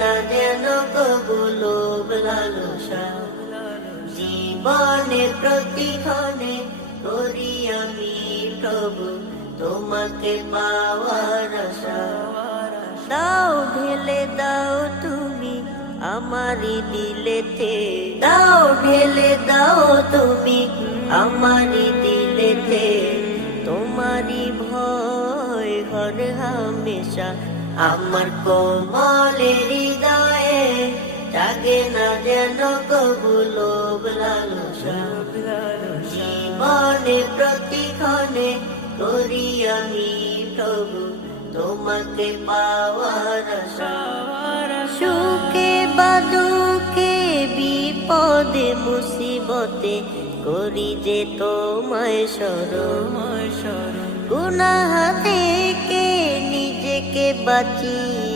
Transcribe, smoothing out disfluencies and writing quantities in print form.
না যেন কবু লোভ লালসা, জীবনে প্রতিক্ষণে করি আমি প্রভু তোমাকে পাওয়ার আশা। দাও ঢেলে দাও তুমি আমারি দিলেতে, দাও ঢেলে দাও তুমি আমারি দিলেতে, তোমারি ভয় ঘরে হামেশা আমার কোমলের হৃদয়ে, জাগে না যেন কবু লোভ লালসা, জীবনে প্রতিক্ষণে করি আমি প্রভু তোমাকে পাওয়ার আশা। সুখে বা দুঃখে বিপদে মুসিবতে করি যে তোমায় স্মরণ, গুনাহ থেকে নিজেকে বাঁচিয়ে